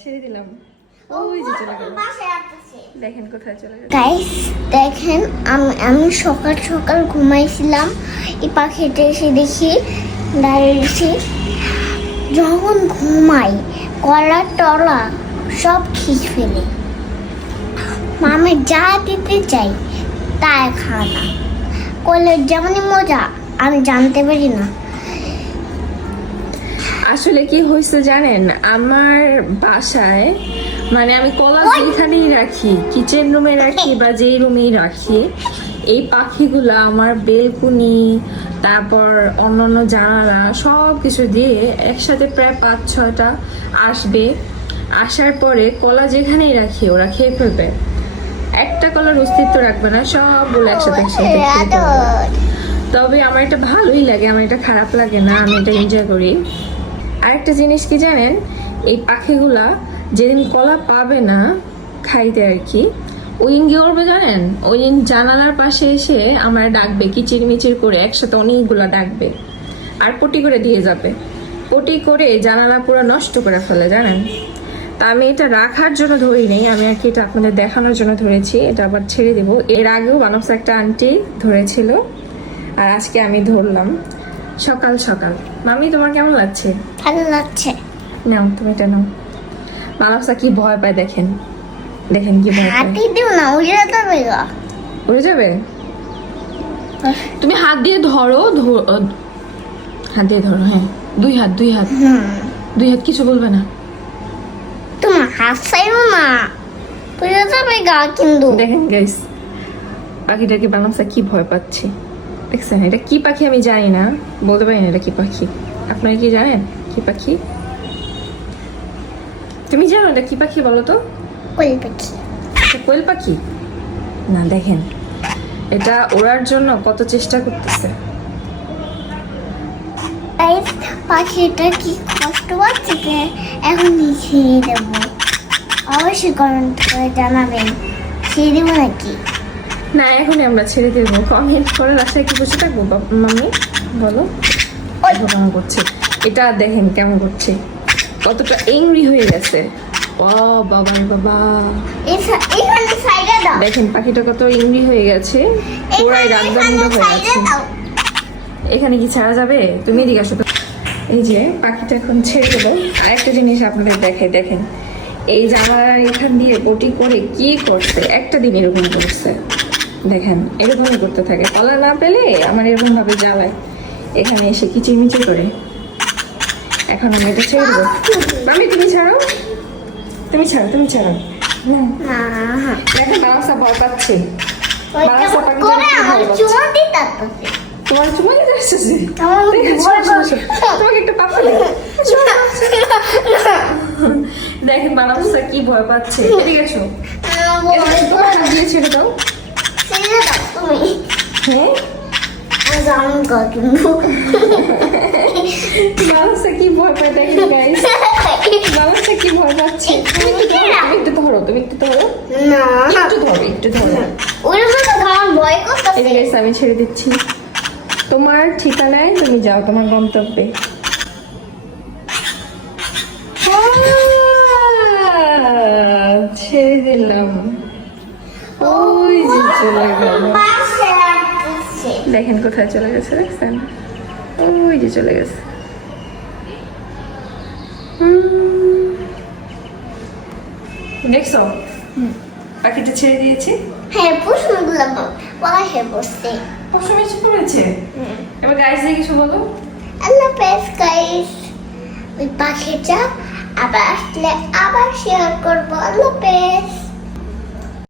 ছেড়ে দিলাম। ওই যে চলে গেল। দেখেন কোথায় চলে গেল। গাইস দেখেন আমি আমি সকাল সকাল ঘুমাইছিলাম। এই পাখিটা এসে দেখি দাঁড়িয়েছি। যখন ঘুমাই কলা টলা সব খিচ ফেলে। মামে যা দিতে চাই তাই খাওয়া কলের যেমনই মজা আমি জানতে পারি না। আসলে কি হয়েছে জানেন? আমার বাসায় মানে আমি কলা যেখানেই রাখি কিচেন রুমে রাখি বা যেই রুমেই রাখি, এই পাখিগুলো আমার বেলকুনি, তারপর অন্যান্য জানালা সব কিছু দিয়ে একসাথে প্রায় পাঁচ ছটা আসবে। আসার পরে কলা যেখানেই রাখি, ওরা খেয়ে ফেলবে। একটা কলার অস্তিত্ব রাখবে না, সবগুলো একসাথে একসাথে তবে আমার এটা ভালোই লাগে, আমার এটা খারাপ লাগে না, আমি এটা এনজয় করি। আরেকটা জিনিস কি জানেন? এই পাখিগুলা যেদিন কলা পাবে না খাইতে আর কি, ওই কি করবে জানেন? ওই জানালার পাশে এসে আমার ডাকবে কিচির মিচির করে একসাথে অনেকগুলা ডাকবে আর পটি করে দিয়ে যাবে। পটি করে জানালা পুরো নষ্ট করে ফেলে, জানেন? তা আমি এটা রাখার জন্য ধরি নেই, আমি আর কি এটা আপনাদের দেখানোর জন্য ধরেছি, এটা আবার ছেড়ে দেবো। এর আগেও বানবস একটা আন্টি ধরেছিল, আর আজকে আমি ধরলাম। সকাল সকাল। মামি তোমার কেমন লাগছে? ভালো লাগছে। নাও তুমি এটা নাও। মানবসা কি ভয় পায় দেখেন। দেখেন কি ভয় হাতি দিও না উড়ে যাবে উড়ে যাবে? তুমি হাত দিয়ে ধরো হাত দিয়ে ধরো হ্যাঁ। দুই হাত দুই হাত। দুই হাত কিছু বলবে না। তোমার হাত চাইব না। উড়ে যাবে গা কিন্তু। দেখেন গাইস পাখিটাকে বানামসা কি ভয় পাচ্ছে। দেখছেন এটা কি পাখি আমি জানি না বলতে পারি না এটা কি পাখি। আপনারা কি জানেন কি পাখি? তুমি জানো এটা কি পাখি বলো তো? কোল পাখি। কোয়েল পাখি? না দেখেন এটা ওড়ার জন্য কত চেষ্টা করতেছে। পাখিটা কি কষ্ট পাচ্ছে এখন ছেড়ে দেবো। অবশ্যই কমেন্ট করে জানাবেন। ছেড়ে দেবো নাকি? না এখনই আমরা ছেড়ে দেবো। কমেন্ট করে রাস্তায় কি বসে থাকব? মাম্মি বলো। কেমন করছে। এটা দেখেন কেমন করছে। কতটা এংরি হয়ে গেছে। ও বাবা বাবা। দেখেন পাখিটা কত ইংরি হয়ে গেছে। পুরাই এখানে হয়ে গেছে। এখানে কি ছাড়া যাবে? তুমি এদিকে আসো। এই যে পাখিটা এখন ছেড়ে দিল। আরেকটা জিনিস আপনাদের দেখে দেখেন। এই জামার এখান দিয়ে পটি করে কি করছে? একটা দিন এরকম করছে। দেখেন এরকমই করতে থাকে। কলা না পেলে আমার এরকম ভাবে জ্বালায়। এখানে এসে কিচিরমিচির করে। এখন আমি এটা ছেড়ে দেবো। আমি তুমি ছাড়ো? তুমি ছাড়ো তুমি ছাড়ো। না দেখেন বারাসা ভয় পাচ্ছে। তোমার চুমা দিতে ঠিক আছে। তোমাকে একটা পাপা দেখেন বানাবসা কি ভয় পাচ্ছে। ভয় তোমার দিয়ে ছেড়ে দাও। আমি ছেড়ে দিচ্ছি তোমার ঠিকানায় তুমি যাও তোমার গন্তব্যে। ছেড়ে দিলাম। চলে গেল। পাশে। দেখেন কোথায় চলে গেছে দেখছেন? ওই যে চলে গেছে। দেখছ পাখিটা ছেড়ে দিয়েছি? হ্যাঁ প্রশ্নগুলো পাশে বসতে পশম এসে পড়েছে এবার গাইস কিছু বলো। আল্লাহ হাফেজ গাইস ওই পাখিটা আবার আসলে আবার শেয়ার করব। আল্লাহ হাফেজ